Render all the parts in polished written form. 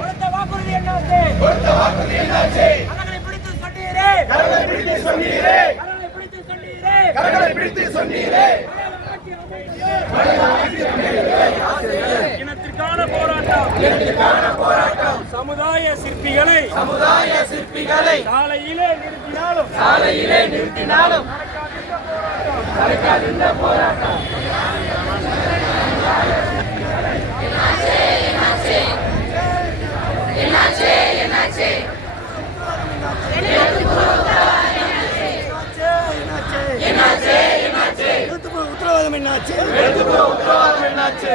கொடுத்த வாக்குறுதி என்னாச்சு? கரங்களை பிடித்து சொன்னீரே. இனத்திற்கான போராட்டம். சமுதாய சிற்பிகளை சாலையிலே நிறுத்தினாலும் இந்த போராட்டம் உத்தரவாதம் என்னாச்சு?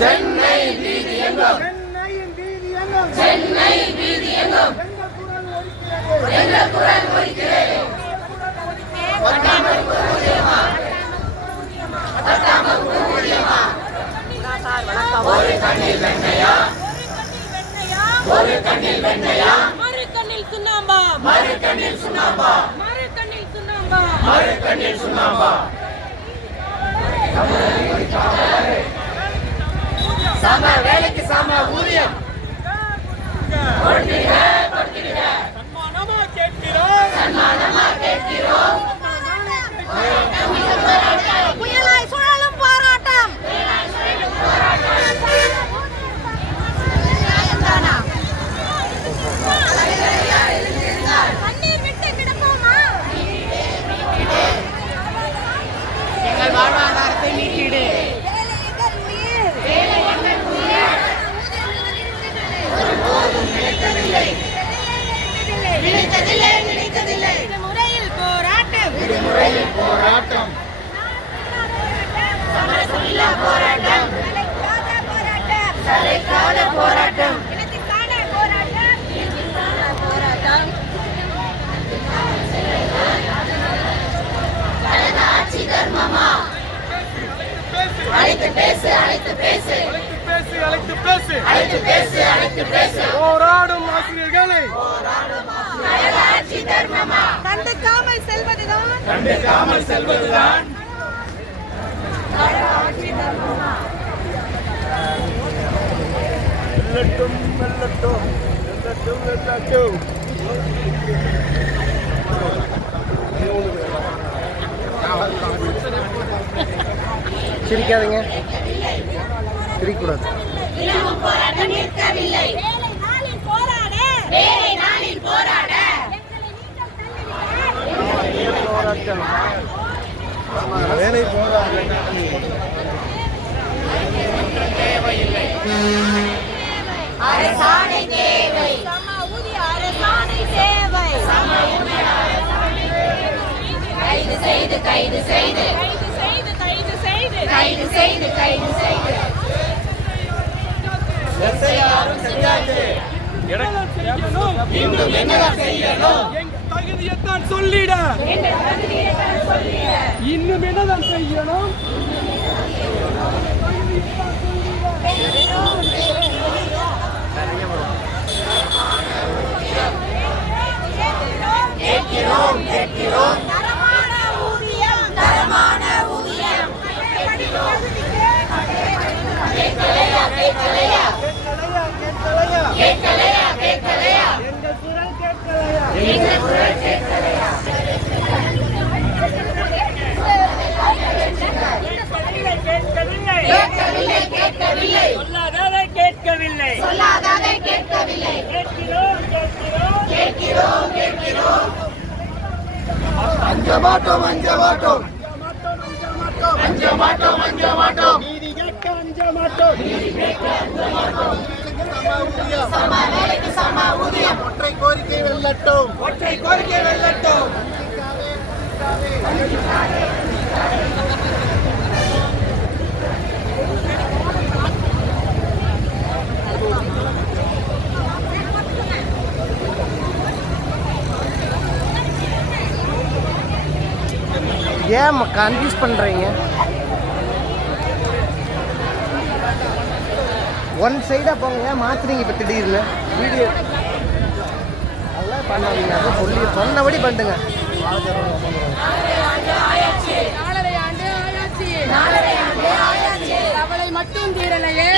சென்னை வீதி எங்கும் எங்கள் குரல் ஒலிக்கிறது. ஒரு கண்ணில் வெண்ணையா மறு கண்ணில் சுண்ணாம்பா. சம வேலைக்கு சம ஊதியம் சன்மானமா கேட்கிறோம். புயலாய் சுழலும் போராட்டம். கண்ணீர் விட்டு கிடப்போமா? எங்கள் வாழ்வாதாரத்தை மீட்டிடு. விடுமுறையில் போராட்டம். சளைக்காத போராட்டம். ஆட்சி தர்மமா? அழைத்து பேசு. போராடும் ஆசிரியர்களை ஆட்சி தர்மமா? கண்டுக்காமல் செல்வதுதான் ஆட்சி தர்மமா? வெல்லட்டும். சிரிக்காதீங்க, சிரிக்கக்கூடாது. வேலை அரசாணை தேவை. சம ஊதிய அரசாணை தேவை. கைது செய்து யாரும் செஞ்சாச்சு. இன்னும் என்னதான் செய்யணும்? தகுதியைத்தான் சொல்லிட. இன்னும் என்னதான் செய்யணும்? கேட்கிறோம். தரமான ஊதியம். கேட்கலையா? எங்கள் குரல் கேட்கலையா? கேட்கவில்லை. சொல்லாததை கேட்கவில்லை. கேட்கிறோம். அஞ்ச மாட்டோம். நீதி கேட்க அஞ்ச மாட்டோம். சம வேலைக்கு சம ஊதியம். ஒற்றை கோரிக்கை வெல்லட்டும். ஏன் கன்ஃபியூஸ் பண்றீங்க? ஒன் சைடாக போங்க, ஏன் மாற்றுறீங்க இப்போ திடீர்னு வீடியோ? அதெல்லாம் பண்ணாதீங்க, அதை சொன்னபடி பண்ணுங்க. அவளை மட்டும் தீரலையே.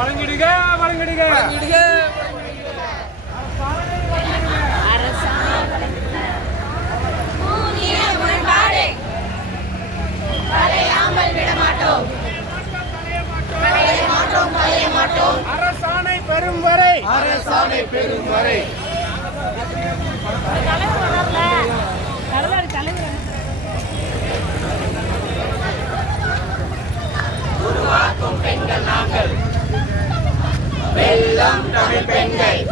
வழங்கிடுக வழங்கிடுக வழங்கிடுக. அரசாணை பெறும் வரை, அரசாணை பெறும் வரை. உருவாக்கும் பெண்கள் நாங்கள், வெல்லம் தமிழ் பெண்கள்.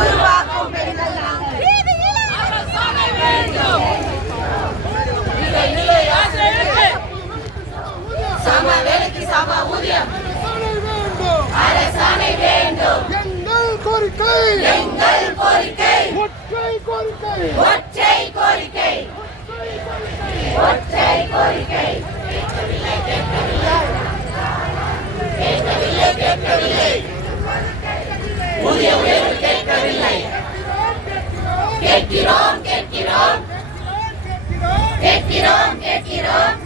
உருவாக்கும் பெண்கள் நாங்கள். அரசாணை வேண்டும். சம வேலைக்கு சம ஊதியம். அரசாணை வேண்டும். எங்கள் கோரிக்கை, எங்கள் கோரிக்கை, ஒற்றை கோரிக்கை, ஒற்றை கோரிக்கை, ஒற்றை கோரிக்கை. கேட்கவில்லை, கேட்கவில்லை. ஊதிய உயர்வு கேட்கவில்லை. கேட்கிறோம், கேட்கிறோம், கேட்கிறோம், கேட்கிறோம்.